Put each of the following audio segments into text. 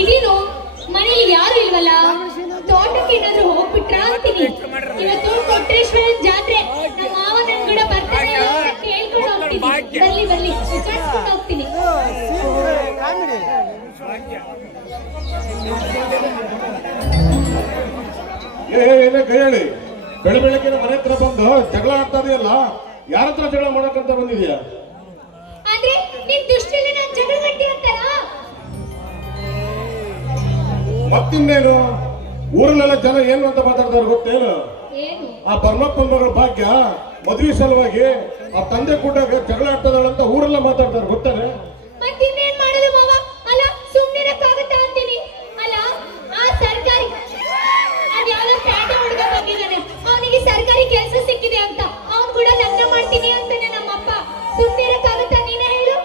ಇದೇನು ಮನೇಲಿ ಯಾರು ಇಲ್ವಲ್ಲ, ತೋಟಕ್ಕೆ ಏನಾದ್ರು ಹೋಗ್ಬಿಟ್ರ ಅಂತೀನಿ. ಇವತ್ತು ಕೊಟ್ರೇಶ್ವರನ್ ಜಾತ್ರೆ, ನಮ್ಮ ಮಾವ ನನ್ ಕೂಡ ಬರ್ತಾರೆ ಅಂತ ಕೇಳ್ಕೊಂಡು ಹೋಗ್ತೀನಿ. ಬರ್ಲಿ ಬರ್ಲಿ ಕಳ್ಸ್ಕೊಂಡು ಹೋಗ್ತೀನಿ. ಹೇಳಿ, ಬೆಳೆ ಬೆಳಗ್ಗೆ ಮನೆ ಹತ್ರ ಬಂದು ಜಗಳ ಆಡ್ತಾ ಇದೆಯಲ್ಲ, ಯಾರ ಹತ್ರ ಜಗಳ ಮಾಡಕ್ಕಂತ ಬಂದಿದ್ಯಾ? ಅಂದ್ರೆ ನಿನ್ ದೃಷ್ಟಿಯಲ್ಲಿ ನಾನ್ ಜಗಳ ಗಟ್ಟಿ ಅಂತಾರ? ಮತ್ತಿನ್ನೇನು, ಊರಲ್ಲೆಲ್ಲ ಜನ ಏನು ಅಂತ ಮಾತಾಡ್ತಾರೆ ಗೊತ್ತೇನು? ಆ ಪರಮಪ್ಪನ ಮಗಳ ಭಾಗ್ಯ ಮದುವೆ ಸಲುವಾಗಿ ಆ ತಂದೆ ಕೂಡ ಜಗಳ ಆಡ್ತದಾಳಂತ ಊರೆಲ್ಲ ಮಾತಾಡ್ತಾರೆ ಗೊತ್ತಾನೆ? ಮತ್ತಿನ್ನೇನ್ ಮಾಡಲು ಮಾವ? ಅಲ್ಲ ಸುಮ್ಮನಿರಕ್ಕಾಗತ್ತಾ ಅಂತೀನಿ. ಅಲ್ಲ ಆ ಸರ್ಕಾರಿ ಅದ್ಯಾವ್ದೋ ಸ್ಟ್ಯಾಂಡ್ ಹುಡುಗ ಬಂದಿದ್ದಾನೆ, ಅವನಿಗೆ ಸರ್ಕಾರಿ ಕೆಲಸ ಸಿಕ್ಕಿದೆ ಅಂತ, ಅವನ್ ಕೂಡ ಲಗ್ನ ಮಾಡ್ತೀನಿ ಅಂತಾನೆ ನಮ್ಮಪ್ಪ. ಸುಮ್ಮನಿರಕ್ಕಾಗತ್ತಾ? ನೀನೇ ಹೇಳು.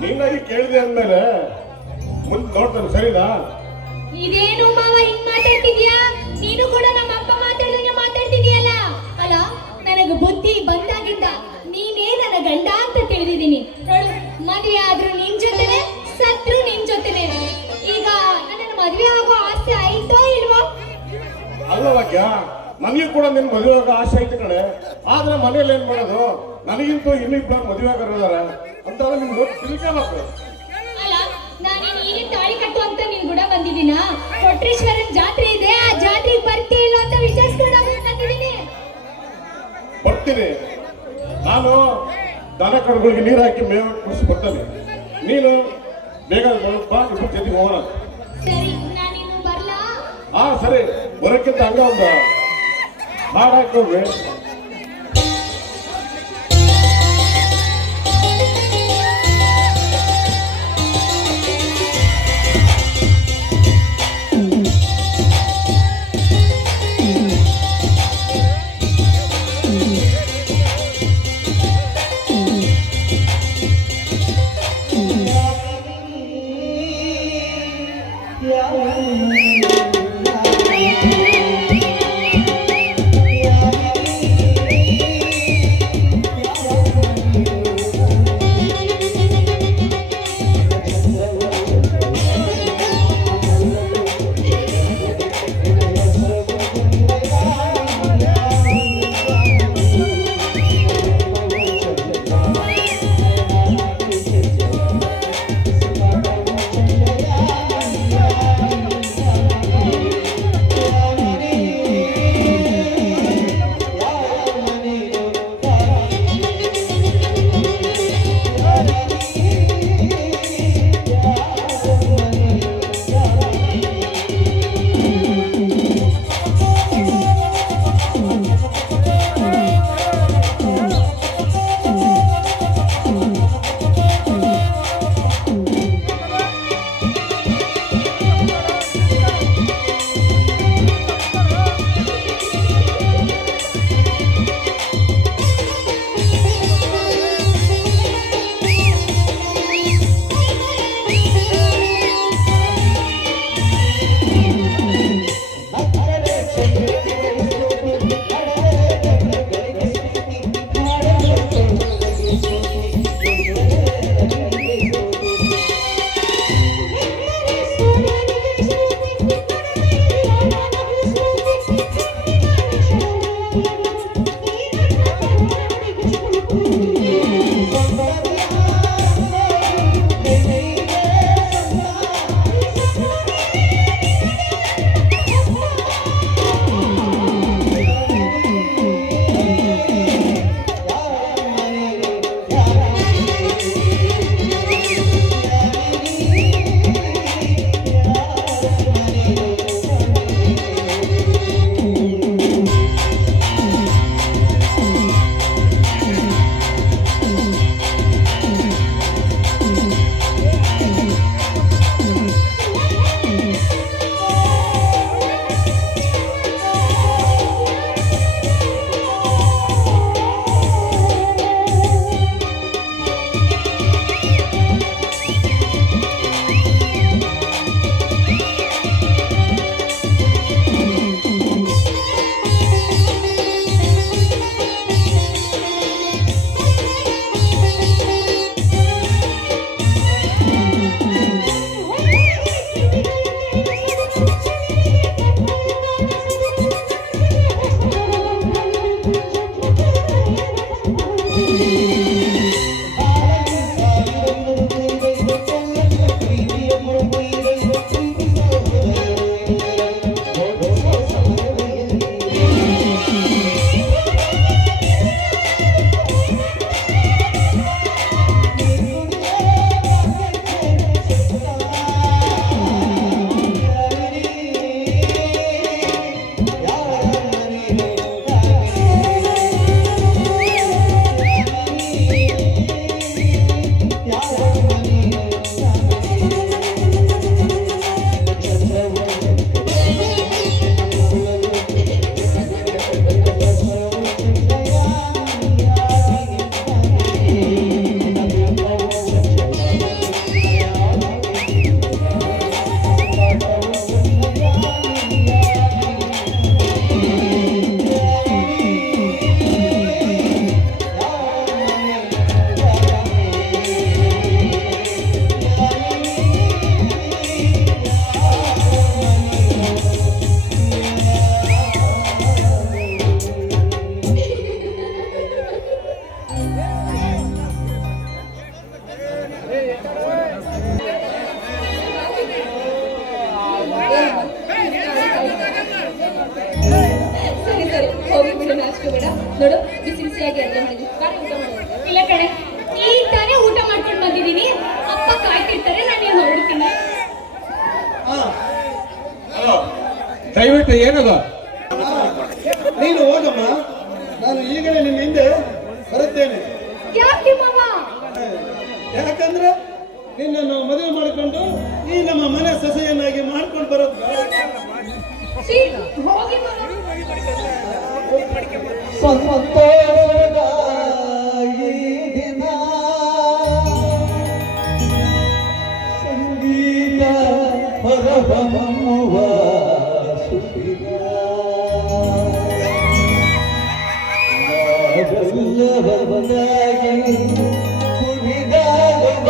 ನೀನಾಗಿ ಕೇಳಿದೆ ಅಂದ್ಮೇಲೆ ಮುಂದೆ ನೋಡ್ತಾನೆ, ಸರಿನಾ? ಇದೇನು ಮಾವ ಹಿಂಗ್ ಮಾತಾಡ್ತಿದ್ಯಾ? ನೀನು ಕೂಡ ನಮ್ಮ ಅಪ್ಪ ಮಾತಾಡ್ದಂಗೆ ಮಾತಾಡ್ತಿದ್ಯಲ್ಲ. ಅಲ್ಲ ನನಗೆ ಬುದ್ಧಿ ಬಂದಾಗಿಂದ ನೀನೇ ನನ್ನ ಗಂಡ ಅಂತ ತಿಳಿದಿದ್ದೀನಿ. ಮದುವೆ ಆದ್ರೂ ನಿನ್ ಜೊತೆನೆ, ಸತ್ರು ನಿನ್ ಜೊತೆನೆ. ಈಗ ನನ್ನ ಮದುವೆ ಆಗೋ ಆಸೆ ಆಯ್ತೋ ಇಲ್ವೋ? ಅಲ್ಲ ಭಾಗ್ಯ, ನನಗೆ ಕೂಡ ನಿನ್ ಮದುವೆ ಆಗೋ ಆಸೆ ಐತೆ ಕಡೆ. ಆದ್ರೆ ಮನೇಲಿ ಏನ್ ಮಾಡೋದು, ನನಗಿಂತೂ ಇನ್ನಿಬ್ಬ ಮದುವೆ ಆಗಿರೋದಾರ ಅಂತ ನಿಮ್ಗೆ ತಿಳ್ಕೊಬೇಕು. ಅಲ್ಲ ನಾನೇನು ಈಗಿನ ತಾಳಿ ಕಟ್ಟು ಅಂತ ನೀನ್ ಕೂಡ ಬಂದಿದ್ದೀನ? ಕೊಟ್ರೇಶ್ವರನ್ ಜಾತ್ರೆ ಇದೆ, ಆ ಜಾತ್ರೆಗೆ ಬರ್ತೀಯ ಇಲ್ಲ ಅಂತ ವಿಚಾರಿಸ್ಕೊಂಡು ಬಂದಿದ್ದೀನಿ. ಬರ್ತೀನಿ. ನಾನು ದನ ಕರುಗಳಿಗೆ ನೀರು ಹಾಕಿ ಮೇವು ಕುಡಿಸಿ ಬರ್ತೇನೆ. ನೀನು ಬೇಗ ಬಾ, ಇಬ್ಬರು ಜೊತೆಗೆ ಹೋಗೋಣ. ಸರಿ, ನಾನಿನ್ನು ಬರ್ಲಾ? ಹಾ ಸರಿ, ಬರೋಕ್ಕಿಂತ ಹಂಗ ಒಂದು ಹಾಡು ಹಾಕಿ ಹೋಗ್ರಿ. ದಯವಿಟ್ಟು ಏನದು ನೀನು ಹೋಗಮ್ಮ, ನಾನು ಈಗಲೇ ನಿನ್ನ ಹಿಂದೆ ಬರುತ್ತೇನೆ. ಯಾಕೆ ಮಾವ? ಯಾಕಂದ್ರೆ ನಿನ್ನನ್ನು ಮದುವೆ ಮಾಡಿಕೊಂಡು ಈ ನಮ್ಮ ಮನೆ ಸೊಸೆಯನ್ನಾಗಿ ಮಾಡ್ಕೊಂಡು ಬರೋದು ಛೀ, ಹೋಗಿ ಮಾವ. ಸಂತೋಷದ ಈ ದಿನ ಸಂಗೀತ ಹೊರಹೊಮ್ಮುವ ಸುಖಿಗ ನಾವೆಲ್ಲವನ್ನಾಗಿ ಕುಣಿದಾಡುವ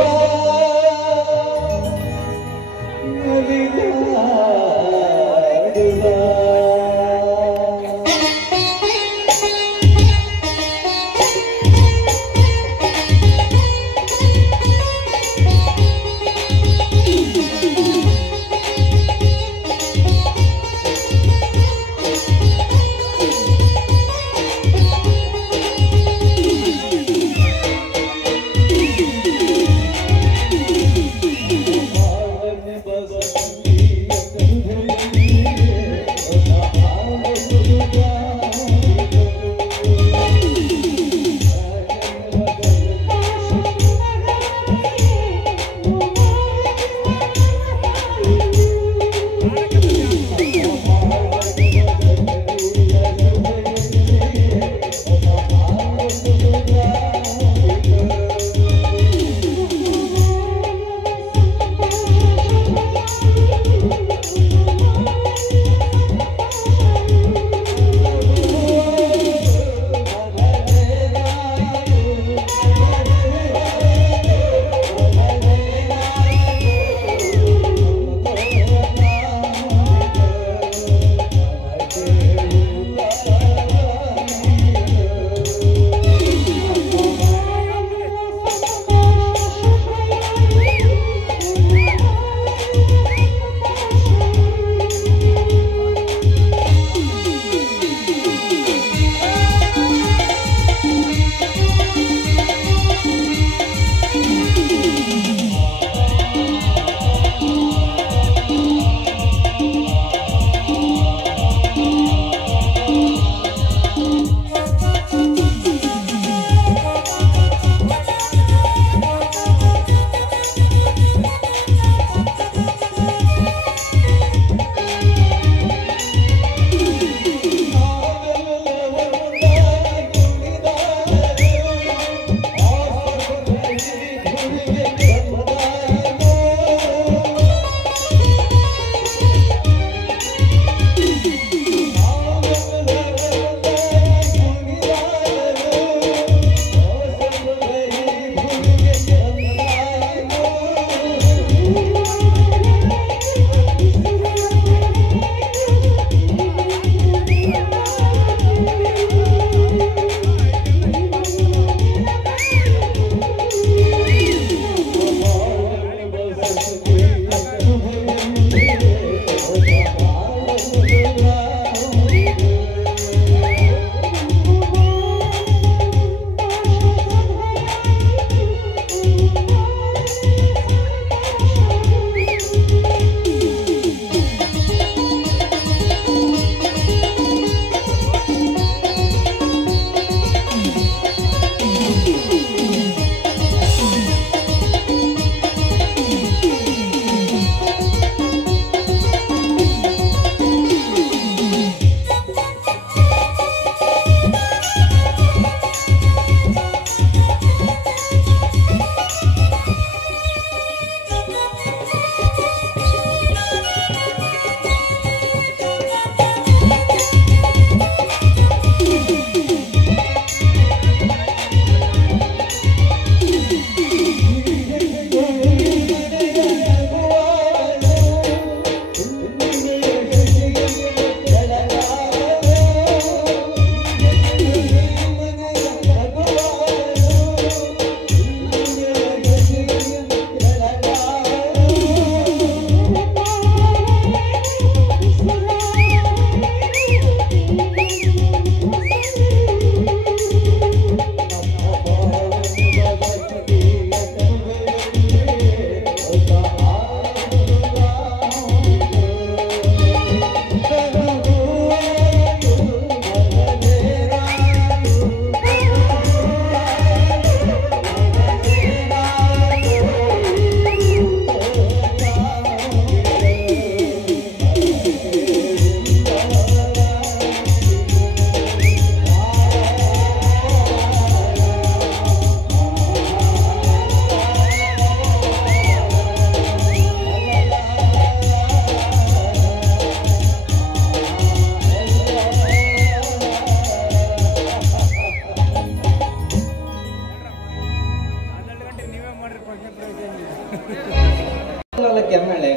ಕೆಮ್ಮಳೆ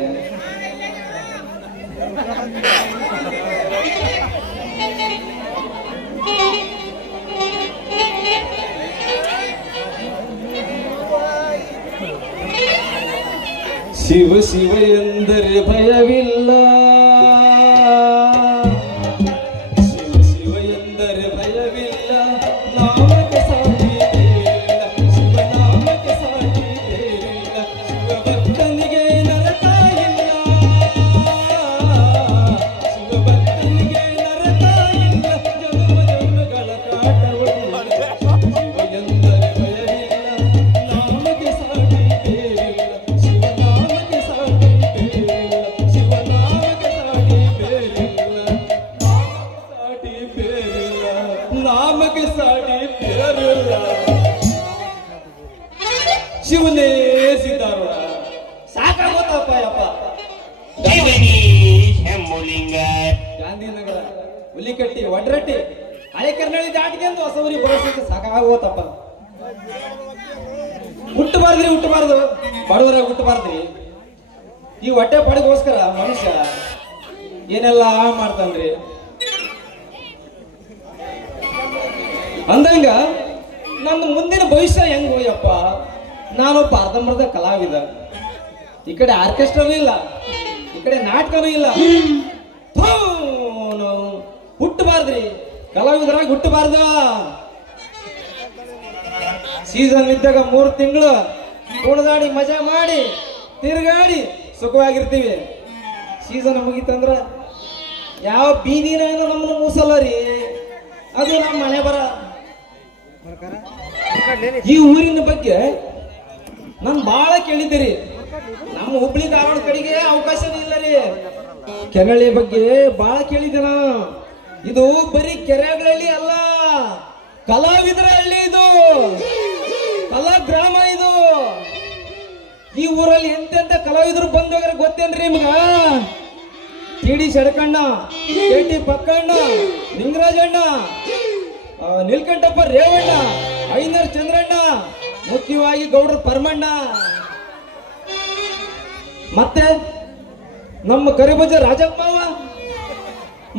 ಶಿವ ಶಿವ ಎಂದರೆ ಭಯವಿಲ್ಲ, ಶಿವ ಶಿವ ಎಂದರೆ ಭಯವಿಲ್ಲ, ನಾಮಕ್ಕೆ ಸಾಟಿ ಬೇರಿಲ್ಲ, ಶಿವ ನಾಮಕ್ಕೆ ಸಾಟಿ ಬೇರಿಲ್ಲ, ಶಿವ ಭಕ್ತನಿಗೆ ನರಕ ಇಲ್ಲ, ಶಿವ ಭಕ್ತನಿಗೆ ನರಕ ಇಲ್ಲ, ಜನ್ಮ ಜನ್ಮಗಳ ಕಾಟವಿಲ್ಲ, ಶಿವ ಎಂದರೆ ಭಯವಿಲ್ಲ, ನಾಮಕ್ಕೆ ಸಾಟಿ ಬೇರಿಲ್ಲ, ಶಿವ ನಾಮಕ್ಕೆ ಸಾಟಿ ಬೇರಿಲ್ಲ, ಶಿವ ನಾಮಕ್ಕೆ ಸಾಟಿ ಬೇರಿಲ್ಲ, ಸಾಟಿ ಬೇರಿಲ್ಲ, ನಾಮಕ್ಕೆ ಸಾಟಿ ಬೇರಿಲ್ಲ. ಶಿವನೇ ಸಿದ್ಧಾರೂಢ ಸಾಕಾಗೋತಪ್ಪ ಯಪ್ಪ. ಗಾಂಧಿನಗರ ಹುಲಿಕಟ್ಟಿ ಒಡ್ರಟ್ಟಿ ಹಳೆ ಕರ್ನಾಳಿ ದಾಟಿಗೆಂದು ಹೊಸವರಿ ಬರೋಸಕ್ಕೆ ಸಾಕಾಗೋತಪ್ಪ. ಹುಟ್ಟಬಾರ್ದ್ರಿ ಹುಟ್ಟಬಾರ್ದು, ಬಡವರ ಹುಟ್ಟಬಾರ್ದ್ರಿ. ಈ ಹೊಟ್ಟೆ ಪಡೆಗೋಸ್ಕರ ಮನುಷ್ಯ ಏನೆಲ್ಲ ಮಾಡ್ತಾನ್ರಿ. ಅಂದಂಗ ನನ್ನ ಮುಂದಿನ ಭವಿಷ್ಯ ಹೆಂಗ್ ಹೋಯಪ್ಪ. ನಾನೊಬ್ಬ ಅರ್ಧಂಬರ್ಧ ಕಲಾವಿದ. ಈ ಕಡೆ ಆರ್ಕೆಸ್ಟ್ರಾನೂ ಇಲ್ಲ, ಈ ಕಡೆ ನಾಟಕನೂ ಇಲ್ಲ. ಹುಟ್ಟಬಾರ್ದ್ರಿ, ಕಲಾವಿದರಾಗಿ ಹುಟ್ಟಬಾರ್ದ. ಸೀಸನ್ ಇದ್ದಾಗ 3 ತಿಂಗಳು ಕುಣಿದಾಡಿ ಮಜಾ ಮಾಡಿ ತಿರುಗಾಡಿ ಸುಖವಾಗಿರ್ತೀವಿ. ಸೀಸನ್ ಮುಗಿತಂದ್ರ ಯಾವ ಬೀದಿನ ನಮ್ಮನ್ನ ಮೂಸಲ್ಲ ರೀ, ಅದು ನಮ್ಮ ಮನೆ ಬರ. ಈ ಊರಿನ ಬಗ್ಗೆ ನಾನು ಬಹಳ ಕೇಳಿದ್ದೀರಿ. ನಮ್ಮ ಹುಬ್ಳಿ ಧಾರವಾಡ ಕಡೆಗೆ ಅವಕಾಶನೇ ಇಲ್ಲ ರೀ. ಕೆರಳಿ ಬಗ್ಗೆ ಬಹಳ ಕೇಳಿದ್ದೆ ನಾನು. ಇದು ಬರೀ ಕೆರೆಗಳಲ್ಲಿ ಅಲ್ಲ, ಕಲಾವಿದರ ಹಳ್ಳಿ ಇದು, ಕಲಾ ಗ್ರಾಮ ಇದು. ಈ ಊರಲ್ಲಿ ಎಂತೆಂತ ಕಲಾವಿದರು ಬಂದೋಗ್ರ ಗೊತ್ತೇನ್ರಿ ನಿಮ್ಗ? ಟಿ.ಡಿ. ಶಡಕಣ್ಣ, ಕೆ.ಟಿ. ಪಕ್ಕಣ್ಣ, ಲಿಂಗರಾಜಣ್ಣ, ನೀಲ್ಕಂಠಪ್ಪ ರೇವಣ್ಣ, ಐನರ್ ಚಂದ್ರಣ್ಣ, ಮುಖ್ಯವಾಗಿ ಗೌಡ್ರ ಪರಮಣ್ಣ, ಮತ್ತೆ ನಮ್ಮ ಕರಿಬಜ ರಾಜಪ್ಪವ,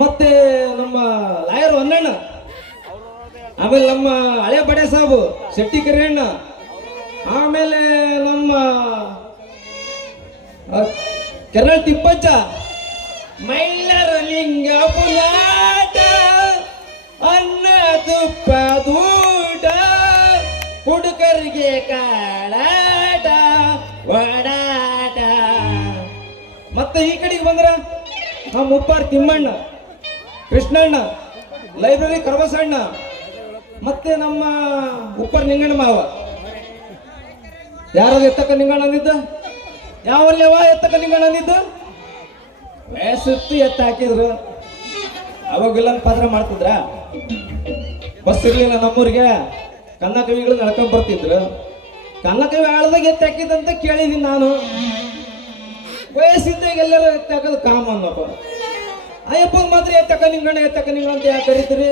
ಮತ್ತೆ ನಮ್ಮ ಲಾಯರ್ ಹೊನ್ನಣ್ಣ, ಆಮೇಲೆ ನಮ್ಮ ಹಳೆ ಬಡೆ ಸಾಬು ಶೆಟ್ಟಿ ಕರಿಯಣ್ಣ, ಆಮೇಲೆ ನಮ್ಮ ಕೆರಳ ತಿಪ್ಪಚ್ಚ, ಮೈಲರ ಲಿಂಗ ಪುಲಾಟ, ಅನ್ನ ತುಪ್ಪ ದೂಟ, ಹುಡುಗರಿಗೆ ಕಾಡಾಟ ಓಡಾಟ. ಮತ್ತೆ ಈ ಕಡೆಗೆ ಬಂದ್ರ ನಮ್ಮ ಉಪ್ಪಾರ್ ತಿಮ್ಮಣ್ಣ, ಕೃಷ್ಣಣ್ಣ, ಲೈಬ್ರರಿ ಕರಬಸಣ್ಣ, ಮತ್ತೆ ನಮ್ಮ ಉಪ್ಪರ್ ನಿಂಗಣ್ಣ ಮಾವ. ಯಾರಾದ್ರು ಎತ್ತಕ್ಕ ನಿಂಗಣ್ಣ ಅಂದಿದ್ದ? ಯಾವಲ್ಲೇವ ಎತ್ತಕ್ಕ ನಿಂಗಣ್ಣ ಅಂದಿದ್ದ? ವಯಸ್ಸತ್ತು ಎತ್ತ ಹಾಕಿದ್ರು. ಅವಾಗೆಲ್ಲ ಪಾತ್ರ ಮಾಡ್ತಿದ್ರ. ಬಸ್ ಇರ್ಲಿಲ್ಲ ನಮ್ಮೂರಿಗೆ, ಕನ್ನ ಕವಿಗಳು ನಡ್ಕೊಂಡ್ ಬರ್ತಿದ್ರು. ಕನ್ನ ಕವಿ ಆಳದಾಗ ಎತ್ತ ಹಾಕಿದಂತ ಕೇಳಿದೀನಿ ನಾನು. ವಯಸ್ಸಿದ್ದಾಗ ಎಲ್ಲರೂ ಎತ್ತ ಹಾಕೋದು ಕಾಮನ್ನಪ್ಪ. ಅಯ್ಯಪ್ಪನ ಮಾತ್ರ ಎತ್ತಕ್ಕ ನಿಂಗಣ್ಣ ಅಂತ ಯಾಕೆ ಕರೀತೀರಿ?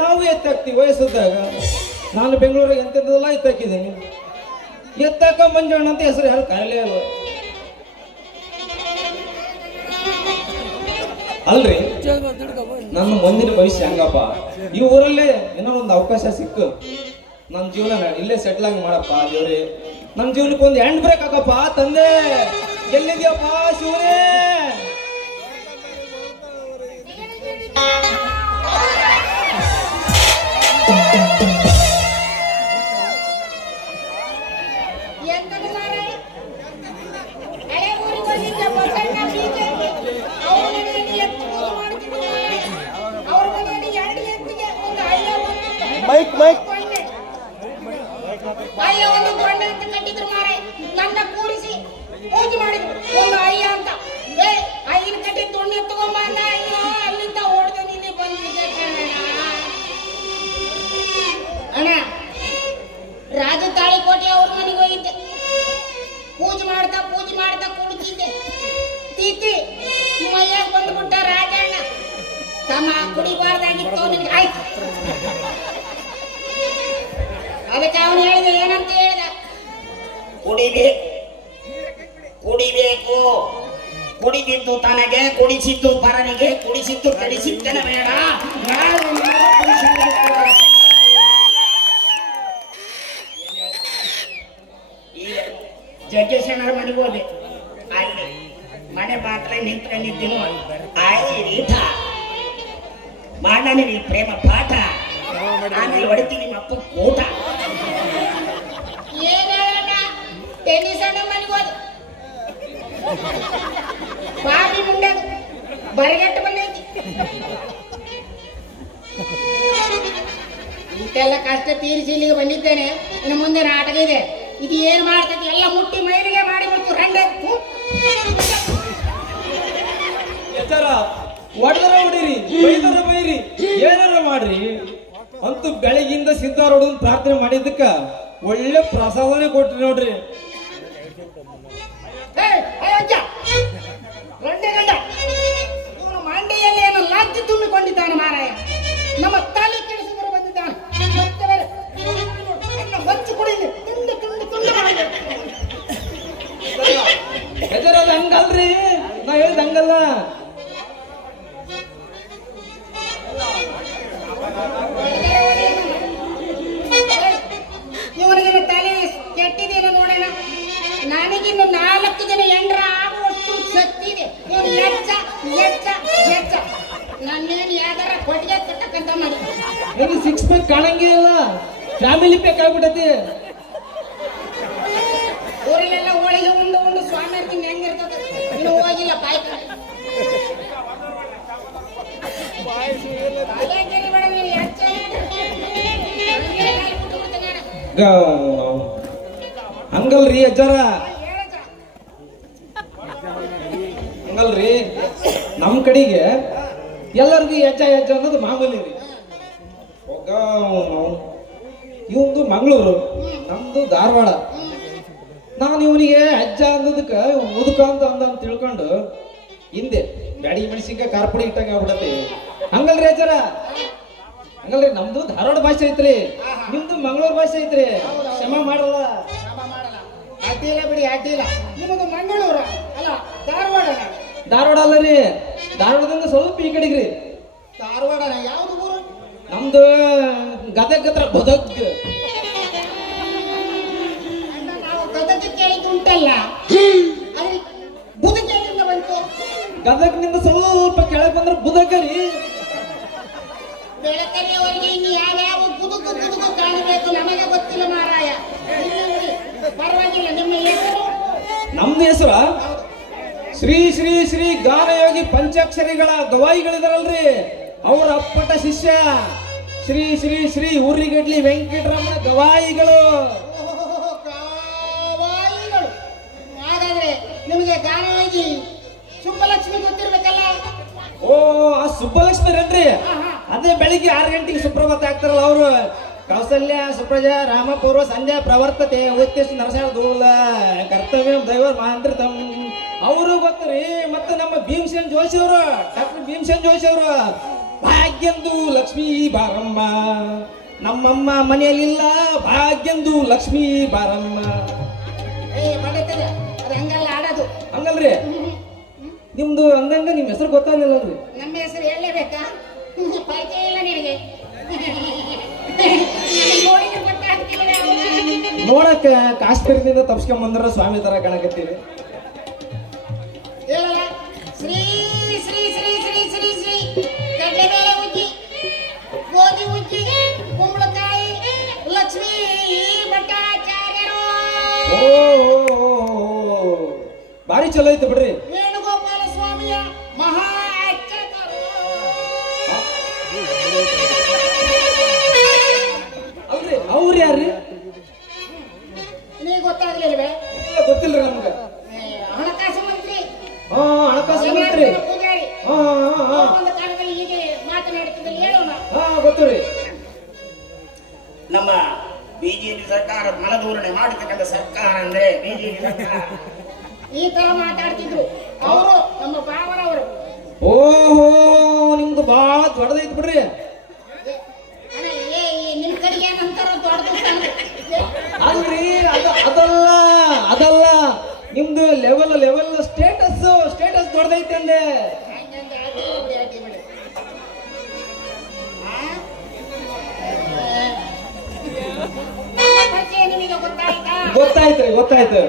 ನಾವು ಎತ್ತಾಕ್ತಿವಿ ವಯಸ್ಸಿದ್ದಾಗ. ನಾನು ಬೆಂಗಳೂರಿಗೆ ಎಂತೆಲ್ಲ ಎತ್ತಾಕಿದ್ದೀನಿ. ಎತ್ತಾಕ ಮಂಜಣ್ಣ ಅಂತ ಹೆಸರು ಯಾರು ಕರೀಲೇ ಅಲ್ವ. ಅಲ್ರಿ, ನನ್ನ ಮುಂದಿನ ಭವಿಷ್ಯ ಹೆಂಗಪ್ಪ? ಈ ಊರಲ್ಲೇ ಏನೋ ಒಂದು ಅವಕಾಶ ಸಿಕ್ಕು ನನ್ನ ಜೀವನ ಇಲ್ಲೇ ಸೆಟ್ಲ್ ಆಗಿ ಮಾಡಪ್ಪ ದೇವ್ರಿ. ನನ್ನ ಜೀವನಕ್ಕೆ ಒಂದು ಹ್ಯಾಂಡ್ ಬ್ರೇಕ್ ಹಾಕಪ್ಪ ತಂದೆ. ಎಲ್ಲಿದ್ಯಪ್ಪ ಶಿವನೇ? ಮೈಕ್ ಮೈಕ್ ಅಯ್ಯ ಒಂದು ಕೊಂಡೆ ಅಂತ ಕಟ್ಟಿದ್ರು ಮಾರೆ. ನನ್ನ ಕೂರಿಸಿ ಪೂಜೆ ಮಾಡಿದ್ರು ಒಂದು ಅಯ್ಯ ಅಂತ. ಅಯ್ಯನ ಕಟ್ಟಿ ತೊಣ್ಣೆ ತಗೊಂಬಂದ. ಅಯ್ಯೋ ಅಲ್ಲಿಂದ ಓಡ್ದೆ ನೀನೆ ಬಂದಿದ್ದೆ ಅಣ್ಣ. ರಾಜ ತಾಳಿಕೋಟೆ ಅವ್ರ ಮನೆಗೆ ಹೋಗಿದ್ದೆ. ಪೂಜೆ ಮಾಡ್ತಾ ಕುಳಿತಿದ್ದೆ. ತೀತಿ ಮೈಯಾಗ ಬಂದ್ಬಿಟ್ಟ ರಾಜಣ್ಣ. ತಮ್ಮ ಕುಡಿಬಾರ್ದಾಗಿತ್ತು ನಿನ್ಗೆ. ಆಯ್ತು, ಅದಕ್ಕೆ ಅವನು ಹೇಳಿದ ಏನಂತ ಹೇಳಿದ, ಕುಡಿಬೇಕು ಕುಡಿಬೇಕು. ಕುಡಿದಿದ್ದು ತನಗೆ, ಕುಡಿಸಿದ್ದು ಪರನಿಗೆ, ಕುಡಿಸಿದ್ದು ಕೆಡಿಸಿದ್ದನ ಬೇಡ. ನಾಳೆ ನಿಮಗೆ ಕುಡಿಸಿದ್ದು ಈಗ ಜಗ್ಗೇಶಣ್ಣರ ಮನೆಗೆ ಹೋದೆ. ಅಲ್ಲಿ ಮನೆ ಬಾಗ್ಲ ನಿಂತ್ಕೊಂಡಿದ್ದೀನೋ ಆಯಿ ರೀಠ ಮಾಡಾನೆ ಈ ಪ್ರೇಮ ಪಾಠ. ಆಮೇಲೆ ಹೊಡಿತೀನಿ ನಿಮ್ಮ ಅಪ್ಪ ಊಟ. ಏನ ಟೆನ್ನಿಸ್ ಅಣ್ಣ ಮನೆಗೆ ಹೋದೆ. ಬಾವಿ ಮುಂಡೆ ಬರಗಟ್ಟು ಬಂದೈತಿ. ಇಂತೆಲ್ಲ ಕಷ್ಟ ತೀರಿಸಿ ಇಲ್ಲಿಗೆ ಬಂದಿದ್ದೇನೆ. ಇನ್ನು ಮುಂದೆ ನಾಟಕ ಇದೆ. ಇದು ಏನ್ ಮಾಡ್ತೈತಿ ಎಲ್ಲ ಮುಟ್ಟಿ ಮೈಲಿಗೆ ಮಾಡಿಬಿಡ್ತು ರಂಡೆ. ಎಚ್ಚರ ಹೊಡೆದರ ಹೊಡಿರಿ, ಬೈದರ ಬೈರಿ, ಏನಾರ ಮಾಡ್ರಿ. ಅಂತೂ ಬೆಳಗಿಂದ ಸಿದ್ಧಾರೂಢನ್ ಪ್ರಾರ್ಥನೆ ಮಾಡಿದ್ದಕ್ಕ ಒಳ್ಳೆ ಪ್ರಸಾದನೆ ಕೊಟ್ರಿ ನೋಡ್ರಿ. ರಂಡೆ ಗಂಡ ಇವನು ಮಂಡೆಯಲ್ಲಿ ಏನೋ ಲಾಜ್ಜಿ ತುಂಬಿಕೊಂಡಿದ್ದಾನೆ ಮಾರಾಯ. ನಮ್ಮ ತಲೆ ಕೆಡಿಸಿದ್ರು ಬಂದಿದ್ದಾನೆ. ಮತ್ತೆ ಬೇರೆ ಬಚ್ಚು ಕುಡಿಲಿ ತುಂಡು ತುಂಡು ತುಂಡು ಮಾಡಿ. ಎಚ್ಚರ ಅದು ಹಂಗಲ್ರಿ, ನಾ ಹೇಳ್ದ ಹಂಗಲ್ಲ. ಇವನಿಗೆ ತಲೆ ಕೆಟ್ಟಿದ್ದೇನೆ ನೋಡೋಣ. ನನಗಿನ್ನು 4 ದಿನ ಎಂಡ್ರ ಆಗುವಷ್ಟು ಶಕ್ತಿ ಇದೆ. ಇವನು ಎಚ್ಚ ಎಚ್ಚ ಎಚ್ಚ ನನ್ನೇನು ಯಾವ್ದಾರ ಕೊಟ್ಟಿಗೆ ಕಟ್ಟಕ್ಕಂತ ಮಾಡಿ. ನಿಮ್ಗೆ 6 ಪ್ಯಾಕ್ ಕಾಣಂಗೇ ಇಲ್ಲ, ಫ್ಯಾಮಿಲಿ ಪ್ಯಾಕ್ ಆಗ್ಬಿಟ್ಟತಿ. ಊರಲ್ಲೆಲ್ಲ ಹೋಳಿಗೆ ಉಂಡು ಉಂಡು ಸ್ವಾಮಿ ಹೆಂಗಿರ್ತದೆ. ಇನ್ನು ಹೋಗಿಲ್ಲ ಪಾಯ್ಕ ಹಂಗಲ್ರಿ ಅಜ್ಜಾರ, ಹಂಗಲ್ರಿ. ನಮ್ ಕಡೆಗೆ ಎಲ್ಲರಿಗೂ ಹೆಜ್ಜ ಹೆಜ್ಜ ಅನ್ನೋದು ಮಾಮೂಲಿ ರೀ. ಇವಂದು ಮಂಗಳೂರು, ನಮ್ದು ಧಾರವಾಡ. ನಾನು ಇವನಿಗೆ ಅಜ್ಜ ಅನ್ನೋದಕ್ಕ ಮುದುಕ ಅಂತ ತಿಳ್ಕೊಂಡು ಹಿಂದೆ ಬ್ಯಾಡಿ ಮೆಣಸಿನ್ಕಾಯಿ ಕಾರ್ಪುಡಿ ಇಟ್ಟಂಗ ಆಗ್ಬಿಡತ್ತೆ. ಹಂಗಲ್ರಿ ಅಜ್ಜಾರ, ಹಂಗಲ್ರಿ. ನಮ್ದು ಧಾರವಾಡ ಭಾಷೆ ಐತ್ರಿ, ನಿಮ್ದು ಮಂಗಳೂರು ಭಾಷೆ ಐತ್ರಿ. ಕ್ಷಮ ಮಾಡಲ್ಲ. ಅಡ್ಡಿಲ್ಲ ಬಿಡಿ, ಅಡ್ಡಿಲ್ಲ. ನಿಮ್ಮದು ಮಂಗಳೂರ ಅಲ್ಲ ಧಾರವಾಡ? ಧಾರವಾಡ ಅಲ್ಲ ರೀ, ಧಾರವಾಡದಿಂದ ಸ್ವಲ್ಪ ಈ ಕಡೆಗ್ರಿ. ಧಾರವಾಡ ಯಾವ್ದು ಊರು? ನಮ್ದು ಗದಗ್ ಹತ್ರ ಬದಗ್. ನಾವು ಗದಗ ಕೇಳಿದ್ದು ಉಂಟಲ್ಲ, ಅಲ್ಲಿ ಬುದಕೆಯಿಂದ ಬಂತು. ಗದಗ್ನಿಂದ ಸ್ವಲ್ಪ ಕೆಳಗೆ ಬಂದ್ರೆ ಬುದಗ ರೀ. ಬೆಳಕರಿಯವರಿಗೆ ಇನ್ನು ಯಾವ್ಯಾವ ಗುದುಗು ಗುದುಗು ಕಾಣಬೇಕು ನಮಗೆ ಗೊತ್ತಿಲ್ಲ ಮಾರಾಯ. ಪರವಾಗಿಲ್ಲ. ನಿಮ್ಮ ಹೆಸರು? ನಮ್ದು ಹೆಸರ ಶ್ರೀ ಶ್ರೀ ಶ್ರೀ ಗಾನಯೋಗಿ ಪಂಚಾಕ್ಷರಿಗಳ ಗವಾಯಿಗಳಿದಾರಲ್ರಿ, ಅವರ ಅಪ್ಪಟ ಶಿಷ್ಯ ಶ್ರೀ ಶ್ರೀ ಶ್ರೀ ಉರ್ರಿಗಡ್ಲಿ ವೆಂಕಟರಮಣ ಗವಾಯಿಗಳು. ಗವಾಯಿಗಳು. ಹಾಗಾದ್ರೆ ನಿಮಗೆ ಗಾನಯೋಗಿ ಸುಬ್ಬಲಕ್ಷ್ಮಿ ಗೊತ್ತಿರ್ಬೇಕಲ್ಲ? ಓ, ಆ ಸುಬ್ಬಲಕ್ಷ್ಮಿ ರನ್ರಿ. ಅದೇ ಬೆಳಿಗ್ಗೆ 6 ಗಂಟೆಗೆ ಸುಪ್ರಭಾತ ಆಗ್ತಾರಲ್ಲ ಅವರು. ಕೌಸಲ್ಯ ಸುಪ್ರಜಾ ರಾಮ ಪೂರ್ವ ಸಂಧ್ಯಾ ಪ್ರವರ್ತತೆ ಉತ್ತೇಶ ನರಸಾಳ ದೂಲ ಕರ್ತವ್ಯ ದೈವ ಮಾಂತ್ರಿತಂ. ಅವರು ಗೊತ್ತರಿ. ಮತ್ತೆ ನಮ್ಮ ಭೀಮಸೇನ್ ಜೋಶಿ ಅವರು, ಡಾಕ್ಟರ್ ಭೀಮಸೇನ್ ಜೋಶಿ ಅವರು, ಭಾಗ್ಯಂದು ಲಕ್ಷ್ಮೀ ಬಾರಮ್ಮ, ನಮ್ಮಮ್ಮ ಮನೆಯಲ್ಲಿಲ್ಲ ಭಾಗ್ಯಂದು ಲಕ್ಷ್ಮೀ ಬಾರಮ್ಮ. ಅದು ಹಂಗಲ್ಲ ಆಡೋದು. ಹಂಗಲ್ರಿ. ನಿಮ್ದು ಅಂದಂಗ ನಿಮ್ ಹೆಸರು ಗೊತ್ತಾಗಲಿಲ್ಲಲ್ರಿ? ನಮ್ಮ ಹೆಸರು ಹೇಳಲೇಬೇಕಾ? ಪರಿಚಯ ಇಲ್ಲ ನಿನಗೆ? ನೋಡಕ್ಕ ಕಾಶ್ಮೀರದಿಂದ ತಪ್ಸ್ಕೊಂಡ್ ಬಂದ್ರ ಸ್ವಾಮಿ ತರ ಕಾಣಕತ್ತೀರಿ. ಹೇಳಲ್ಲ. ಶ್ರೀ ಶ್ರೀ ಶ್ರೀ ಶ್ರೀ ಶ್ರೀ ಶ್ರೀ ಕಡಲೆಬೇಳೆ ಉಜ್ಜಿ, ಗೋಧಿ ಉಜ್ಜಿ, ಕುಂಬಳಕಾಯಿ ಲಕ್ಷ್ಮೀ ಭಟ್ಟಾಚಾರ್ಯರು. ಓ, ಬಾರಿ ಚಲೋ ಐತೆ ಬಿಡ್ರಿ. ವೇಣುಗೋಪಾಲ ಸ್ವಾಮಿಯ ಮಹಾ ಅರ್ಚಕರು. ಅಲ್ರಿ, ಅವ್ರು ಯಾರ್ರಿ? ನಿನಗೆ ಗೊತ್ತಾಗ್ಲಿಲ್ವೇ? ಗೊತ್ತಿಲ್ರಿ ನಮ್ಗ. ಹಣಕಾಸು ಮಂತ್ರಿ. ಹಣಕಾಸು ಮಂತ್ರಿ. ಪೂಜಾರಿ. ಒಂದು ಕಾಲದಲ್ಲಿ ಹೀಗೆ ಮಾತನಾಡುತ್ತಿದ್ದಲ್ಲಿ ಹೇಳೋಣ. ಗೊತ್ತು ರೀ. ನಮ್ಮ ಬಿಜೆಪಿ ಸರ್ಕಾರ ಮನಧೂರಣೆ ಮಾಡತಕ್ಕಂಥ ಸರ್ಕಾರ ಅಂದ್ರೆ ಬಿಜೆಪಿ ಸರ್ಕಾರ. ಈ ತರ ಮಾತಾಡ್ತಿದ್ರು ಅವರು, ನಮ್ಮ ಬಾವನವರು. ಓಹೋ, ನಿಮ್ದು ಬಾಳ ದೊಡ್ಡದೈತಿ ಬಿಡ್ರಿ. ನಿಮ್ ಕಡೆಗೆ ಏನಂತಾರ ದೊಡ್ಡದು? ಅಲ್ರಿ, ಅದಲ್ಲ ಅದಲ್ಲ, ನಿಮ್ದು ಲೆವೆಲ್ ಸ್ಟೇಟ್ ದೊಡ್ಡದೈತೆ ಅಂದೆ. ನಿಮಗೆ ಗೊತ್ತಾಯ್ತಾ? ಗೊತ್ತಾಯ್ತ್ರಿ, ಗೊತ್ತಾಯ್ತು.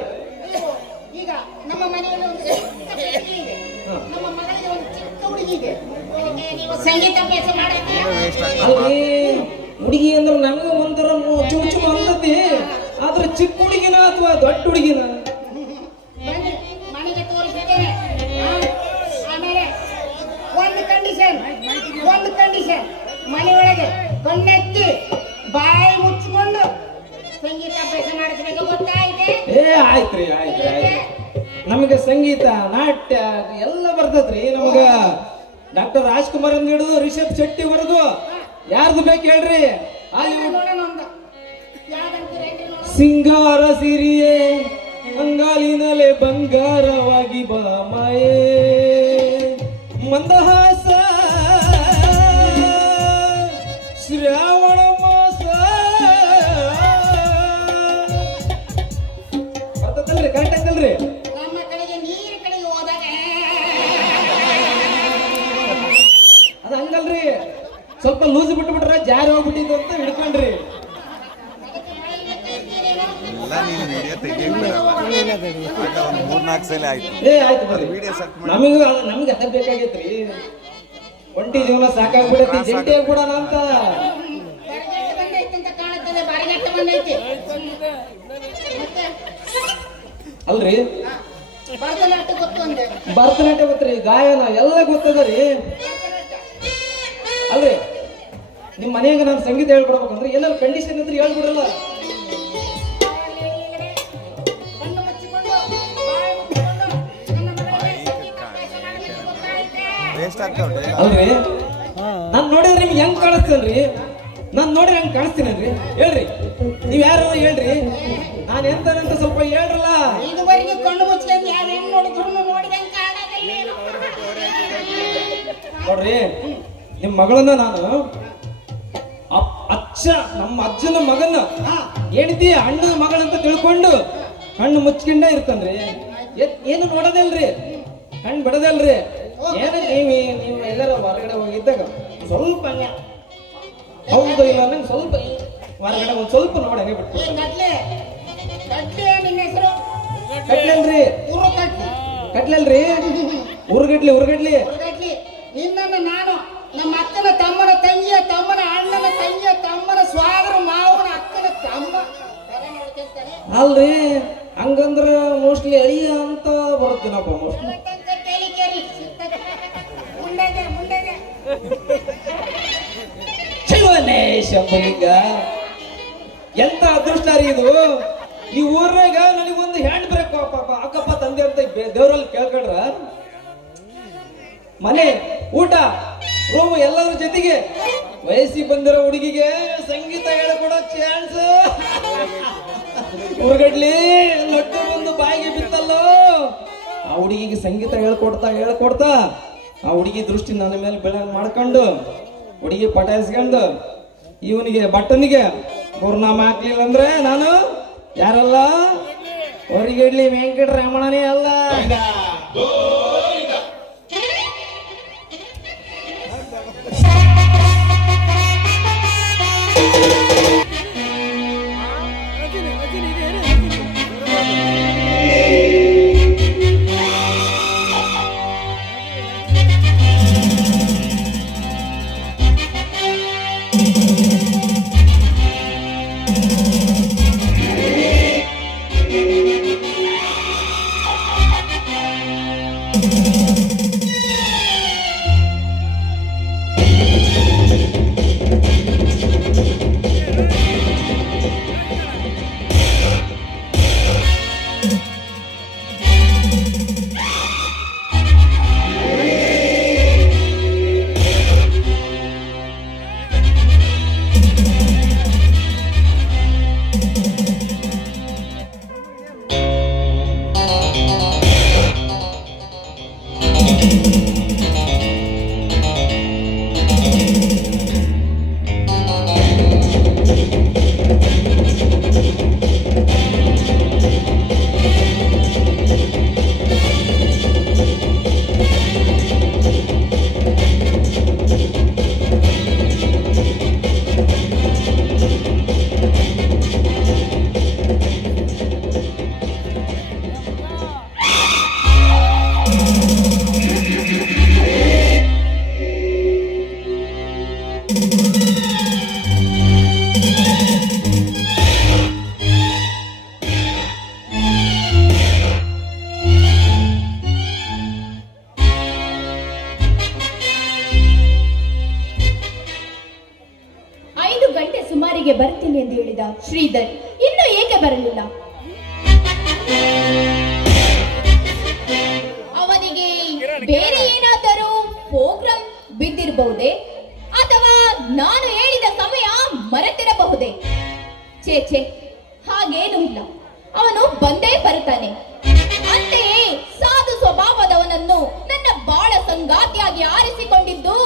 ಈಗ ನಮ್ಮ ಮನೆಯಲ್ಲಿ ಒಂದು ಚಿಕ್ಕ ಹುಡುಗಿ ಇದೆ, ನಮ್ಮ ಮಗಳಿಗೆ ಒಂದು ಚಿಕ್ಕ ಹುಡುಗಿ ಇದೆ. ಅದಕ್ಕೆ ನೀವು ಸಂಗೀತ ಅಭ್ಯಾಸ ಮಾಡಿದ್ದೀರಾ? ಅಲ್ರಿ ಹುಡುಗಿ ಅಂದ್ರೆ ನಂಗೆ ಒಂಥರ ಚುಮ್ ಚುಮ್ ಅಂತತಿ. ಆದ್ರೆ ಚಿಕ್ಕ ಹುಡುಗಿನ ಅಥವಾ ದೊಡ್ಡ ಹುಡುಗಿನ? ಬನ್ನಿ ಮನೆಗೆ ತೋರಿಸುತ್ತೇನೆ. ಆಮೇಲೆ ಒಂದು ಕಂಡೀಷನ್, ಮನೆಯೊಳಗೆ ಕಣ್ಣೆತ್ತಿ ಬಾಯಿ ಮುಚ್ಚಿಕೊಂಡು ಸಂಗೀತ ಅಭ್ಯಾಸ ಮಾಡಿಸ್ಬೇಕು. ಗೊತ್ತಾಯ್ತೆ? ಆಯ್ತ್ರಿ. ನಮಗೆ ಸಂಗೀತ ನಾಟ್ಯ ಎಲ್ಲ ಬರ್ತದ್ರಿ. ನಮಗ ಡಾಕ್ಟರ್ ರಾಜ್ಕುಮಾರ್ ಅಂದ್ ಹಿಡಿದು ರಿಷಬ್ ಶೆಟ್ಟಿ ವರೆಗೂ ಯಾರ್ದು ಬೇಕು ಹೇಳ್ರಿ. ನೋಡೋಣ ಒಂದು ಯಾವ್ದಂತೀರೇನ್ರಿ? ಸಿಂಗಾರ ಸಿರಿಯೇ ಅಂಗಾಲಿನಲೆ ಬಂಗಾರವಾಗಿ ಬಾಮಾಯೇ ಮಂದಹಾಸ ಶ್ರಾವಣ ಮಾಸ. ಬರ್ತದಲ್ರಿ? ಕರೆಕ್ಟ್ ಐತಲ್ರಿ? ನಮ್ಮ ಕಡೆಗೆ ನೀರ ಕಡೆಗೆ ಹೋದಾಗ ಅದ ಹಂಗಲ್ರಿ, ಸ್ವಲ್ಪ ಲೂಸ್ ಬಿಟ್ಬಿಟ್ರ ಜಾರಿ ಹೋಗ್ಬಿಟ್ಟಿದ್ದು ಅಂತ ಹಿಡ್ಕೊಂಡ್ರಿ. ಆಯ್ತು ಬರ್ರಿ. ನಮ್ಗೆ ಅದ ಬೇಕಾಗೈತ್ರಿ. ಒಂಟಿ ಜೀವನ ಸಾಕಾಗ್ಬಿಡೈತಿ, ಜಂಟಿ ಆಗ್ಬಿಡೋಣ ಅಂತ. ಬರಗಟ್ಟ ಬಂದೈತಿ ಅಂತ ಕಾಣುತ್ತದೆ. ಬರಗಟ್ಟ ಬಂದೈತಿ. ಮತ್ತೆ ಅಲ್ರಿ ಭರತನಾಟ್ಯ ಗೊತ್ತು ಅಂದೆ. ಭರತನಾಟ್ಯ ಗೊತ್ತ್ರಿ, ಗಾಯನ ಎಲ್ಲ ಗೊತ್ತದರಿ. ಅಲ್ರಿ ನಿಮ್ ಮನೆಯಾಗ ನಾನು ಸಂಗೀತ ಹೇಳ್ಕೊಡ್ಬೇಕಂದ್ರೆ ಏನಾದ್ರು ಕಂಡೀಷನ್ ಇದ್ರೆ ಹೇಳ್ಬಿಡಲ್ಲ. ಕಣ್ಣು ಮುಚ್ಚಿಕೊಂಡು ಬಾಯಿ ಮುಚ್ಚಿಕೊಂಡು ನನ್ನ ಮಗಳಿಗೆ ಸಂಗೀತ ಅಭ್ಯಾಸ ಮಾಡಬೇಕು. ಗೊತ್ತಾಯ್ತೆ? ಅಲ್ರಿ ನಾನ್ ನೋಡಿದ್ರೆ ನಿಮ್ಗೆ ಹೆಂಗ್ ಕಾಣಿಸ್ತೇನ್ರಿ? ನಾನ್ ನೋಡಿದ್ರೆ ಹೆಂಗ್ ಕಾಣಿಸ್ತೀನಲ್ರಿ? ಹೇಳ್ರಿ, ನೀವ್ ಯಾರು ಹೇಳ್ರಿ. ನಾನ್ ಎಂತಂತ ಸ್ವಲ್ಪ ಹೇಳ್ರಲ್ಲ. ಇದುವರೆಗೆ ಕಣ್ಣು ಮುಚ್ಕೊಂಡು ಯಾವ ಹೆಣ್ಣು ನೋಡಿದ್ರು ನೋಡಿದಂಗೆ ಕಾಣೋದಿಲ್ಲ. ನೋಡ್ರಿ ನಿಮ್ ಮಗಳನ್ನ ನಾನು ಅಚ್ಚ ನಮ್ಮ ಅಜ್ಜನ ಮಗನ ಹೆಂಡತಿ ಅಣ್ಣನ ಮಗಳಂತ ತಿಳ್ಕೊಂಡು ಕಣ್ಣು ಮುಚ್ಕೊಂಡೇ ಇರ್ತನ್ರಿ. ಏನು ನೋಡೋದಿಲ್ರಿ, ಕಣ್ಣು ಬಿಡದಲ್ರಿ. ಏನ ನೀವು ಎಲ್ಲಾರ ಹೊರಗಡೆ ಹೋಗಿದ್ದಾಗ ಸ್ವಲ್ಪ ಹೌದು ಇಲ್ಲ ನಂಗೆ ಸ್ವಲ್ಪ ಹೊರಗಡೆ ಒಂದ್ ಸ್ವಲ್ಪ ನೋಡಂಗೆ ಬಿಟ್ಟು ಕಟ್ಲೆ ನಿನ್ನ ಹೆಸರು ಕಟ್ಲಲ್ರಿ? ಕಟ್ಲಲ್ರಿ? ಉರ್ಗಡ್ಲಿ ಉರ್ಗಡ್ಲಿ. ನಿನ್ನನ್ನು ನಾನು ನಮ್ಮ ಅಕ್ಕನ ತಮ್ಮನ ತಂಗಿಯ ತಮ್ಮನ ಅಣ್ಣನ ತಂಗಿಯ ತಮ್ಮನ ಸ್ವಾದರ ಮಾವನ ಅಕ್ಕನ ತಮ್ಮ ಅಲ್ರಿ. ಹಂಗಂದ್ರ ಮೋಸ್ಟ್ಲಿ ಅಳಿಯ ಅಂತ ಬರುತ್ತೀನಪ್ಪ. ಮೋಸ್ಟ್ಲಿ ಶಿವನೇ ಶಂಭುಲಿಂಗ, ಎಂತ ಅದೃಷ್ಟ ರೀ ಇದು. ಈ ಊರಾಗ ನನಗೊಂದು ಹ್ಯಾಂಡ್ ಬ್ರೇಕ್ ಪಾಪ ಅಕ್ಕಪ್ಪ ತಂದೆ ಅಂತ ದೇವ್ರಲ್ಲಿ ಕೇಳ್ಕೊಂಡ್ರ ಮನೆ ಊಟ ರೂಮ್ ಎಲ್ಲರ ಜೊತೆಗೆ ವಯಸ್ಸಿಗೆ ಬಂದಿರೋ ಹುಡುಗಿಗೆ ಸಂಗೀತ ಹೇಳ್ಕೊಡೋ ಚಾನ್ಸ್. ಉರ್ಗಡ್ಲಿ ಲೊಟ್ಟು ಒಂದು ಬಾಯಿಗೆ ಬಿತ್ತಲ್ಲೋ, ಆ ಹುಡುಗಿಗೆ ಸಂಗೀತ ಹೇಳ್ಕೊಡ್ತಾ ಆ ಹುಡುಗಿ ದೃಷ್ಟಿ ನನ್ನ ಮೇಲೆ ಬೆಳಂಗ್ ಮಾಡ್ಕೊಂಡು ಹುಡುಗಿ ಪಟಾಯಿಸ್ಕೊಂಡು ಇವನಿಗೆ ಬಟ್ಟನಿಗೆ ಗುರುನಾಮ ಹಾಕ್ಲಿಲ್ಲ ಅಂದ್ರೆ ನಾನು ಯಾರಲ್ಲ, ಹೊರಗಡ್ಲಿ ವೆಂಕಟರಮಣನೇ ಅಲ್ಲ. ಮನೆಗೆ ಬರ್ತೀನಿ ಎಂದು ಹೇಳಿದ ಶ್ರೀಧರ್ ಇನ್ನೂ ಏಕೆ ಬರಲಿಲ್ಲ? ಅವನಿಗೆ ಬೇರೆ ಏನಾದರೂ ಪ್ರೋಗ್ರಾಂ ಬಿದ್ದಿರಬಹುದೇ, ಅಥವಾ ನಾನು ಹೇಳಿದ ಸಮಯ ಮರೆತಿರಬಹುದೇ? ಛೇ, ಹಾಗೇನೂ ಇಲ್ಲ. ಅವನು ಬಂದೇ ಬರುತ್ತಾನೆ. ಅಂತೆಯೇ ಸಾಧು ಸ್ವಭಾವದವನನ್ನು ನನ್ನ ಬಾಳ ಸಂಗಾತಿಯಾಗಿ ಆರಿಸಿಕೊಂಡಿದ್ದು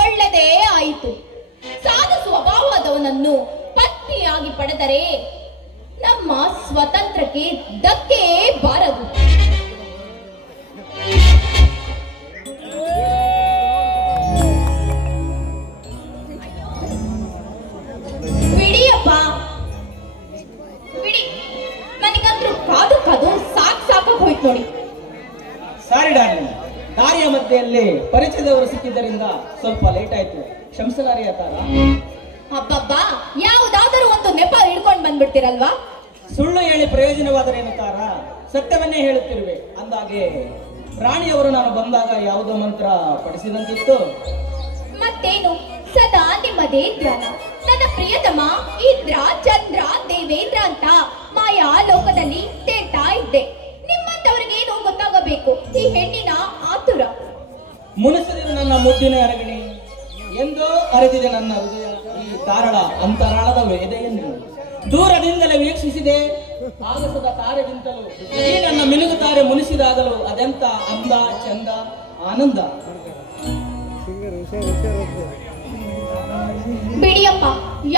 ಒಳ್ಳೆದೇ ಆಯಿತು. ಸಾಧು ಸ್ವಭಾವದವನನ್ನು ಪತ್ನಿಯಾಗಿ ಪಡೆದರೆ ನಮ್ಮ ಸ್ವತಂತ್ರಕ್ಕೆ ಧಕ್ಕೆ ಬಾರದು. ಬಿಡಿಯಪ್ಪ ಬಿಡಿ, ನನಗಂತೂ ಕಾದು ಸಾಕಾಗಿ ಹೋಯ್ತು ನೋಡಿ. ಸಾರಿ ಡಾರ್ಲಿಂಗ್, ದಾರಿಯ ಮಧ್ಯೆಯಲ್ಲಿ ಪರಿಚಯದವರು ಸಿಕ್ಕಿದ್ದರಿಂದ ಸ್ವಲ್ಪ ಲೇಟ್ ಆಯ್ತು, ಕ್ಷಮಿಸಲಾರಿ ತಾರ. ಅಬ್ಬಬ್ಬಾ, ಯಾವುದಾದರೂ ಒಂದು ನೆಪ ಹಿಡ್ಕೊಂಡು ಬಂದ್ಬಿಡ್ತೀರಲ್ವಾ? ಸುಳ್ಳು ಹೇಳಿ ಪ್ರಯೋಜನವಾದರೇನು ತಾರ, ಸತ್ಯವನ್ನೇ ಹೇಳುತ್ತಿರುವೆ. ಅಂದಾಗೆ ರಾಣಿಯವರು ನಾನು ಬಂದಾಗ ಯಾವುದೋ ಮಂತ್ರ ಪಡಿಸಿದಂತಿತ್ತು. ಮತ್ತೇನು, ಸದಾ ನಿಮ್ಮದೇ ಧ್ಯಾನ. ನನ್ನ ಪ್ರಿಯತಮ ಇಂದ್ರ, ಚಂದ್ರ, ದೇವೇಂದ್ರ ಅಂತ ಮಾಯಾ ಲೋಕದಲ್ಲಿ ತೇಳ್ತಾ ಇದ್ದೆ. ನಿಮ್ಮಂತವರಿಗೆ ಏನು ಗೊತ್ತಾಗಬೇಕು ಈ ಹೆಣ್ಣಿನ ಆತುರ? ಮುನಿಸಿದರು ನನ್ನ ಮುದ್ದಿನ ಅರಗಿಣಿ ಎಂದೋ ಅರಿದಿದೆ ನನ್ನ ಹೃದಯ. ಈ ತಾರಳ ಅಂತರಾಳದ ವೇದೆಯನ್ನು ದೂರದಿಂದಲೇ ವೀಕ್ಷಿಸಿದೆ. ಆಗಸದ ತಾರೆಗಿಂತಲೂ ಈ ನನ್ನ ಮಿನುಗು ತಾರೆ ಮುನಿಸಿದಾಗಲೂ ಅದೆಂತ ಅಂದ, ಚಂದ, ಆನಂದ. ಬಿಡಿಯಪ್ಪ,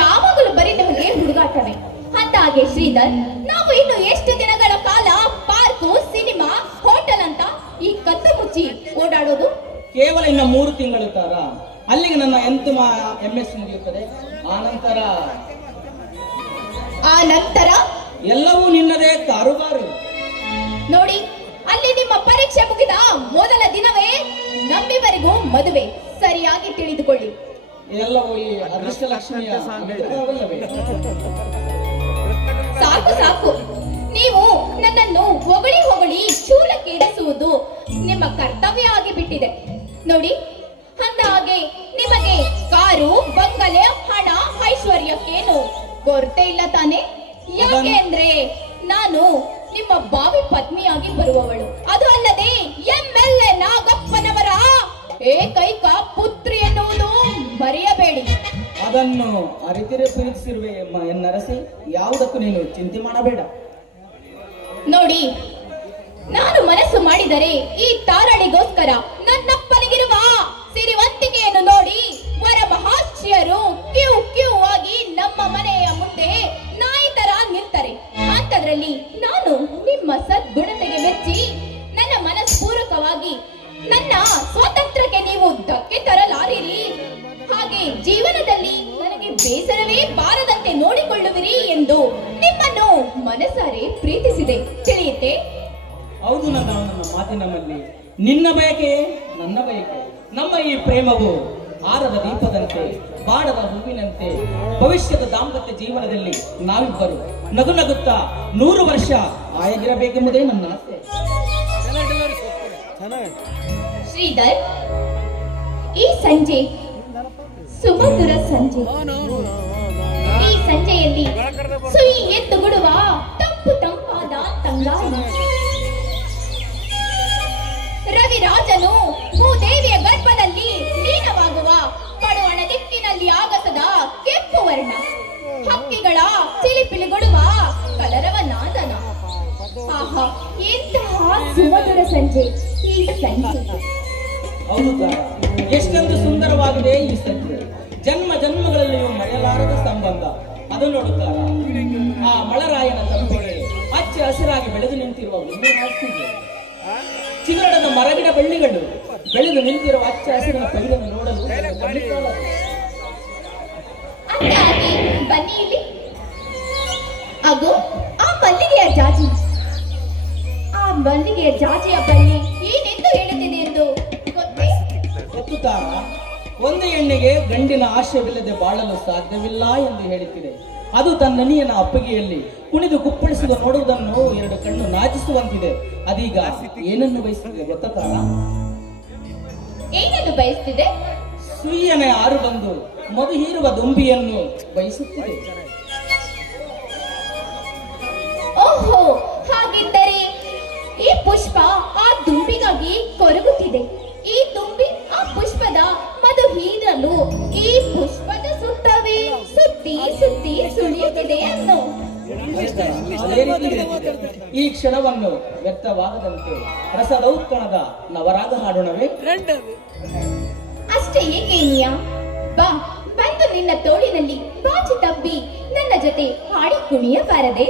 ಯಾವಾಗಲೂ ಬರೀ ನಿಮಗೆ ಹುಡುಗಾಟವೇ. ಅಂತಾಗೆ ಶ್ರೀಧರ್, ನಾವು ಇನ್ನು ಎಷ್ಟು ದಿನಗಳ ಕಾಲ ಪಾರ್ಕು, ಸಿನಿಮಾ, ಹೋಟೆಲ್ ಅಂತ ಈ ಕತ್ತು ಮುಚ್ಚಿ ಓಡಾಡೋದು? ಕೇವಲ ಇನ್ನ 3 ತಿಂಗಳು ತಾರ. ಅಲ್ಲಿಗೆ ನನ್ನ MS ಮುಗಿಯುತ್ತದೆ. ಆ ನಂತರ ಎಲ್ಲವೂ ನಿನ್ನದೇ ಕಾರುಬಾರು. ನೋಡಿ, ಅಲ್ಲಿ ನಿಮ್ಮ ಪರೀಕ್ಷೆ ಮುಗಿದ ಮೊದಲ ದಿನವೇ ನಮ್ಮಿವರೆಗೂ ಮದುವೆ. ಸರಿಯಾಗಿ ತಿಳಿದುಕೊಳ್ಳಿ. ಎಲ್ಲವೂ ಈ ಅದೃಷ್ಟಲಕ್ಷ್ಮಿಯ ಅನುಗ್ರಹವಲ್ಲವೇ? ಸಾಕು, ನೀವು ನನ್ನನ್ನು ಹೊಗಳಿ ಶೂಲಕ್ಕೇರಿಸುವುದು ನಿಮ್ಮ ಕರ್ತವ್ಯ ಆಗಿ ಬಿಟ್ಟಿದೆ. ನೋಡಿ, ಅಂದಹಾಗೆ ನಿಮಗೆ ಕಾರು, ಬಂಗಲೆ, ಹಣ, ಐಶ್ವರ್ಯಕ್ಕೇನು ಕೊರತೆ ಇಲ್ಲ ತಾನೆ? ಯಾಕೆ ಅಂದ್ರೆ ನಾನು ನಿಮ್ಮ ಬಾವಿ ಪತ್ನಿಯಾಗಿ ಬರುವವಳು. ಅದು ಅಲ್ಲದೆ MLA ನಾಗಪ್ಪನವರ ಏಕೈಕ ಪುತ್ರಿ ಎನ್ನುವುದು ಮರೆಯಬೇಡಿ. ಅದನ್ನು ಅರಿತಿರೆ ಪ್ರೀತಿಸಿರುವೆ ಎನ್ನರಸಿ. ಯಾವುದಕ್ಕೂ ನೀನು ಚಿಂತೆ ಮಾಡಬೇಡ. ನೋಡಿ, ನಾನು ಮನಸ್ಸು ಮಾಡಿದರೆ ಈ ತಾರಳಿಗೋಸ್ಕರ ನನ್ನಪ್ಪನಿಗಿರುವ ಸಿರಿವಂತಿಕೆಯನ್ನು ನೋಡಿ ವರ ಮಹಾಶಯರು ಕ್ಯೂ ಆಗಿ ನಮ್ಮ ಮನೆಯ ಮುಂದೆ ನಾಯಿ ತರ ನಿಲ್ತಾರೆ. ಅಂತದ್ರಲ್ಲಿ ನಾನು ನಿಮ್ಮ ಸದ್ಗುಣತೆಗೆ ಮೆಚ್ಚಿ ನನ್ನ ಮನಸ್ಪೂರ್ವಕವಾಗಿ ನನ್ನ ಸ್ವಾತಂತ್ರ್ಯಕ್ಕೆ ನೀವು ಧಕ್ಕೆ ತರಲಾರಿರಿ. ಹಾಗೆ ಜೀವನದಲ್ಲಿ ನನಗೆ ಬೇಸರವೇ ಬಾರದಂತೆ ನೋಡಿಕೊಳ್ಳುವಿರಿ ಎಂದು ನಿಮ್ಮನ್ನು ಮನಸಾರೆ ಪ್ರೀತಿಸಿದೆ. ತಿಳಿಯುತ್ತೆ? ಹೌದು, ನನ್ನ ಮಾತಿನ ಮಲ್ಲಿ ನಿನ್ನ ಬಯಕೆ ನನ್ನ ಬಯಕೆ. ನಮ್ಮ ಈ ಪ್ರೇಮವು ಆರದ ದೀಪದಂತೆ, ಬಾಡದ ಹೂವಿನಂತೆ. ಭವಿಷ್ಯದ ದಾಂಪತ್ಯ ಜೀವನದಲ್ಲಿ ನಾವಿಬ್ಬರು ನಗುತ್ತಾ 100 ವರ್ಷ ಆಗಿರಬೇಕೆಂಬುದೇ ನನ್ನ ಆಸೆ. ಶ್ರೀಧರ್, ಈ ಸಂಜೆ ಸುಮಧುರ ಸಂಜೆ. ಈ ಸಂಜೆಯಲ್ಲಿ ಸುಯಿ ಎತ್ತುಗುಡುವ ತಂಪಾದ ತಂಗಾಳಿ. ರವಿರಾಜನು ಭೂದೇವಿಯ ಗರ್ಭದಲ್ಲಿ ಲೀನವಾಗುವ ಪಡುವಣ ದಿಕ್ಕಿನಲ್ಲಿ ಆಗಸದ ಕೆಂಪು ವರ್ಣ. ಹಕ್ಕಿಗಳ ಚಿಲಿಪಿಲಿಗೊಡುವ ಕಲರವ ನಾದನ. ಆಹಾ, ಎಂತಹ ಸುಮಧುರ ಸಂಜೆ ಈ ಸಂಜೆ. ಹೌದು, ಎಷ್ಟೊಂದು ಸುಂದರವಾಗಿದೆ ಈ ಸಂಜೆ. ಜನ್ಮಗಳಲ್ಲಿಯೂ ಮರೆಯಲಾರದ ಸಂಬಂಧ. ಅದು ನೋಡುತ್ತಾರ, ಆ ಮಳರಾಯನ ತಂಪೆಗೆ ಹಚ್ಚ ಹಸಿರಾಗಿ ಬೆಳೆದು ನಿಂತಿರುವ ಚಿಗುರಡದ ಮರಗಿಡ ಬಳ್ಳಿಗಳು ಬೆಳೆದು ನಿಂತಿರುವ ಹಚ್ಚ ಹಸಿರಿನ ಪೈರನ್ನು ನೋಡಲು ಬನ್ನಿ ಇಲ್ಲಿ. ಹಾಗೂ ಆ ಮಲ್ಲಿಗೆಯ ಜಾಜಿ, ಆ ಮಲ್ಲಿಗೆಯ ಜಾಜಿಯ ಬಳ್ಳಿ ಏನೆಂದು ಹೇಳುತ್ತಿದೆ ಎಂದು ಗೊತ್ತೇ? ಗೊತ್ತುತ್ತಾರ, ಒಂದು ಹೆಣ್ಣಿಗೆ ಗಂಡಿನ ಆಶ್ರಯವಿಲ್ಲದೆ ಬಾಳಲು ಸಾಧ್ಯವಿಲ್ಲ ಎಂದು ಹೇಳುತ್ತಿದೆ. ಅದು ತನ್ನನಿಯನ ಅಪ್ಪಗೆಯಲ್ಲಿ ಕುಣಿದು ಕುಪ್ಪಳಿಸುವ ನೋಡುವುದನ್ನು 2 ಕಣ್ಣು ನಾಚಿಸುವಂತಿದೆ. ಅದೀಗ ಏನನ್ನು ಬಯಸುತ್ತಿದೆ ಗೊತ್ತಾರ? ಏನನ್ನು ಬಯಸುತ್ತಿದೆ? ಸುಯ್ಯನೆ ಆರು ಬಂದು ಮಧು ಹೀರುವ ದುಂಬಿಯನ್ನು ಬಯಸುತ್ತಿದೆ. ಓಹೋ, ಹಾಗಿದ್ದರೆ ಈ ಪುಷ್ಪ ಆ ದುಂಬಿಗಾಗಿ ಕೊರಗುತ್ತಿದೆ. ಈ ದುಂಬಿ ಆ ಪುಷ್ಪದ ಮಧು ಹೀರಲು ಈ ಪುಷ್ಪದ ಸುತ್ತವೇ ಸುತ್ತಿ ಸುತ್ತಿ ಸುಳಿಯುತ್ತಿದೆ ಅನ್ನೋ. ಅದೇ ರೀತಿ ಈ ಕ್ಷಣವನ್ನು ವ್ಯಕ್ತವಾಗದಂತೆ ರಸದೌತಣದ ನವರಾಗ ಹಾಡೋಣವೇ? ಅಷ್ಟೇ ಏಕೇನಿಯ, ಬಾ ಬಂದು ನಿನ್ನ ತೋಳಿನಲ್ಲಿ ಬಾಚಿ ತಪ್ಪಿ ನನ್ನ ಜೊತೆ ಹಾಡಿ ಕುಣಿಯಬಾರದೆ?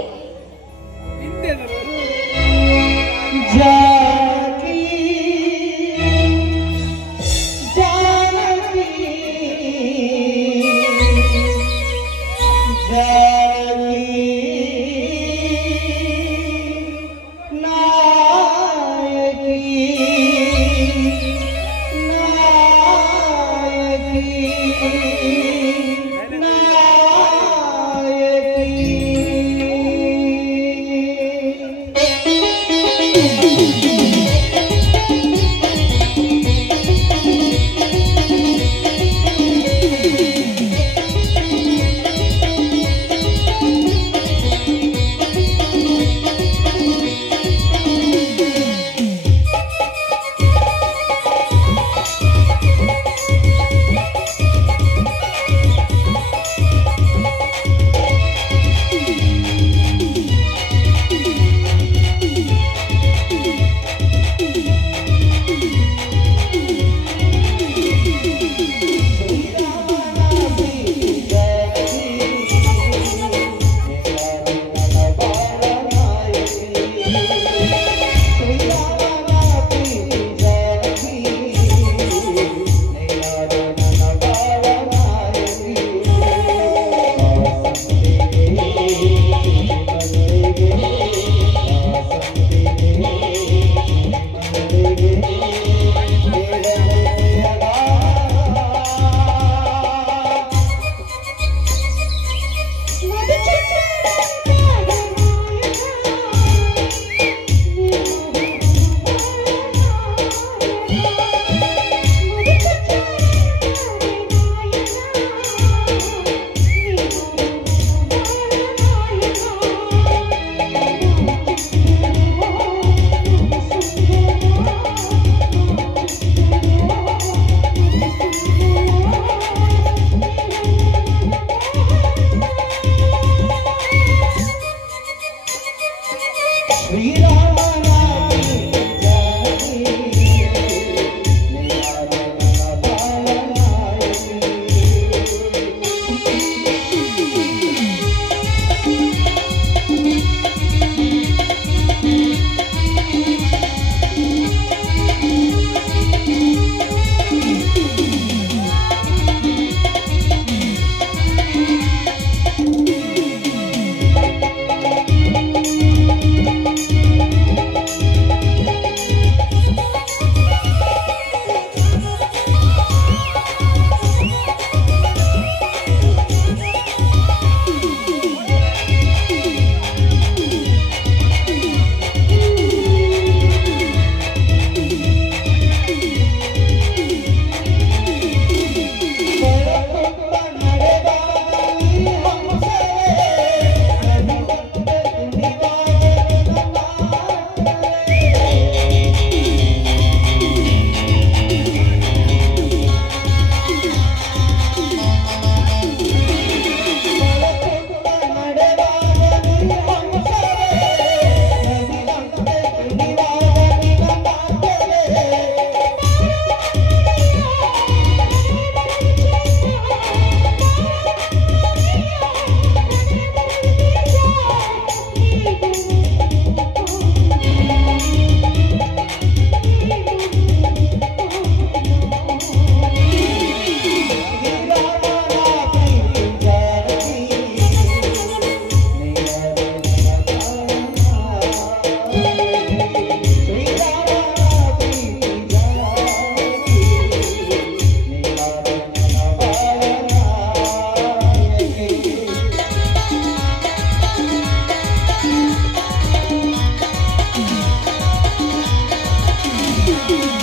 Thank you.